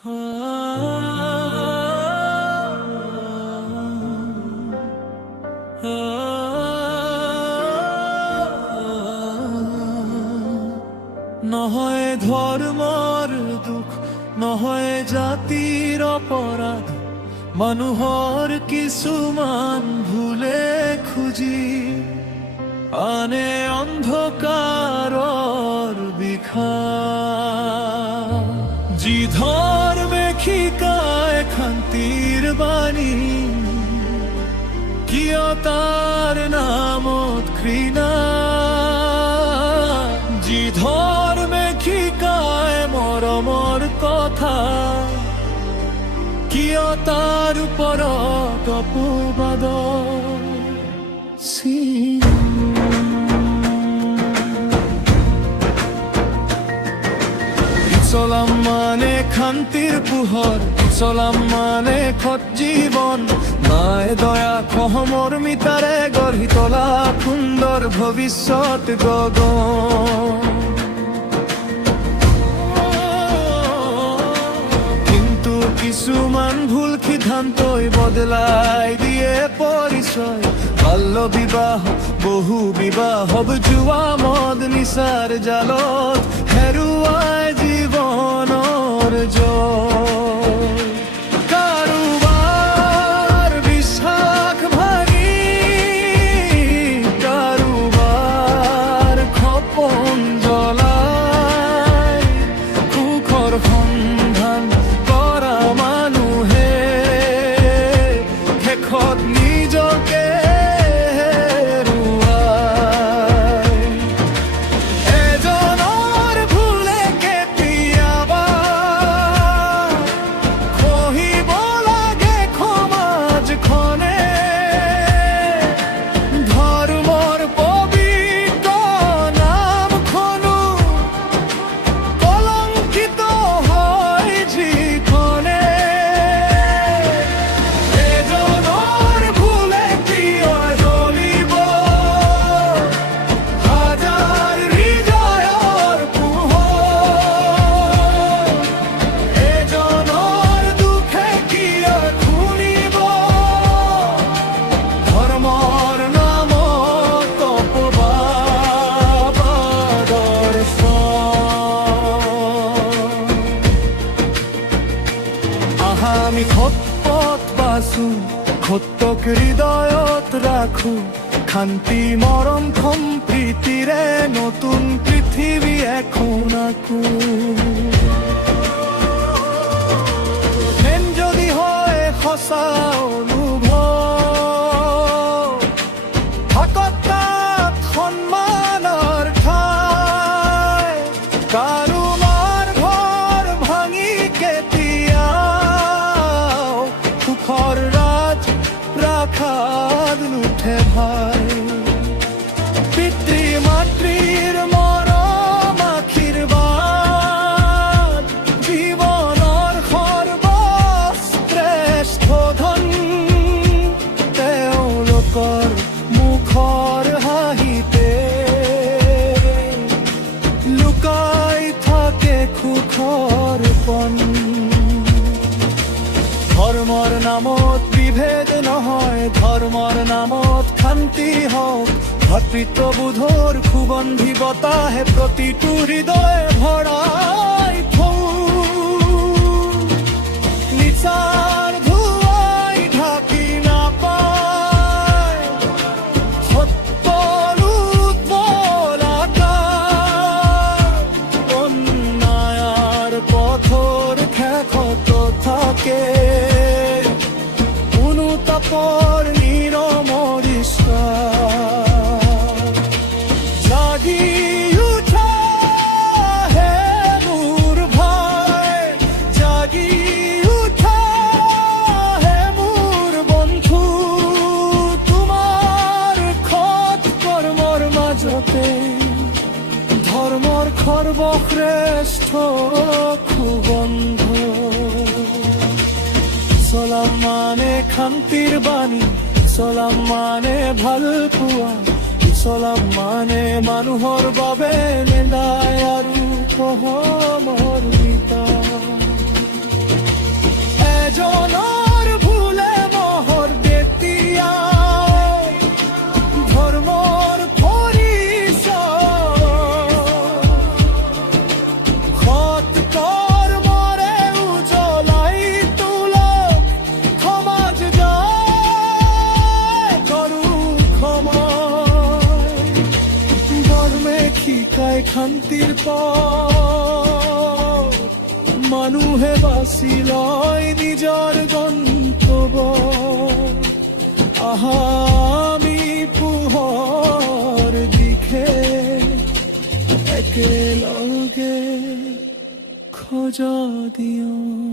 নহয় ধৰ্মৰ দুখ, নহয় জাতিৰ অপৰাধ, মানুহৰ কিছুমান ভুলে খুজি আনে অন্ধকাৰৰ বিষা। যি ধৰ্মে শিকায় শান্তিৰ বাণী, কিয় তাৰ নামত ঘৃণা? যি ধৰ্মে শিকায় মৰমৰ কথা, কিয় তাৰ ওপৰত অপবাদৰ চিন? ইছলাম মানে শান্তিৰ পোহৰ, ইছলাম মানে সৎ জীৱন, মায়ে দয়া সহমৰ্মিতাৰে গঢ়ি তোলা সুন্দৰ ভৱিষ্যত গগন। কিন্তু কিছুমান ভুল সিদ্ধান্তই বদলাই দিয়ে পৰিচয়, বাল্য বিবাহ, বহু বিবাহ, জুৱা মদ নিচাৰ জালত হেৰুৱাই জীৱনৰ জয়। কাৰোবাৰ বিশ্বাস ভাঙি, কাৰোবাৰ সপোন জ্বলাই, সুখৰ সন্ধান কৰা মানুহে শেষত নিজকে আমি সৎপথ বাছো, সত্যক হৃদয়ত ৰাখো, শান্তি মৰম সম্প্ৰীতিৰে নতুন পৃথিৱী এখন আকো। যদি হয় সঁচা অনুভৱ, থাকক তাত সন্মানৰ ঠাই। কাৰোবাৰ ঘৰ ভাঙি কেতিয়াও সুখৰ ৰাজ প্ৰাসাদ নুঠে ভাই। পিতৃ মাতৃৰ মৰম আশীৰ্বাদ, জীৱনৰ সৰ্বশ্ৰেষ্ঠ ধন। তেওঁলোকৰ মুখৰ হাঁহিতে লুকাই থাকে সুখৰ পণ। ধৰ্মৰ নামত বিভেদ নহয়, ধৰ্মৰ নামত শান্তি হওক, ভাতৃত্ববোধৰ সুগন্ধি বতাহে প্ৰতিটো হৃদয় ভৰাই থওঁ। নিচাৰ ধুৱাই ঢাকি নাপায় সত্যৰ উজ্জ্বল আকাৰ। অন্যায়ৰ পথৰ শেষত থাকে অনুতাপৰ নিৰমৰিষ্টা। জাগি উঠা হে মোৰ ভাই, জাগি উঠা হে মোৰ বন্ধু। তোমাৰ সৎ কৰ্মৰ মাজতে ধৰ্মৰ সৰ্বশ্ৰেষ্ঠ সুগন্ধ। ইছলাম মানে শান্তিৰ বাণী, ইছলাম মানে ভাল পোৱা, ইছলাম মানে মানুহৰ বাবে ন্যায় আৰু সহমৰ্মিতা। খান্তিৰ পথ মানুহে বাছি লয় নিজৰ গন্তব্য আহা আমি পোহৰ দিশে একেলগে খোজ দিওঁ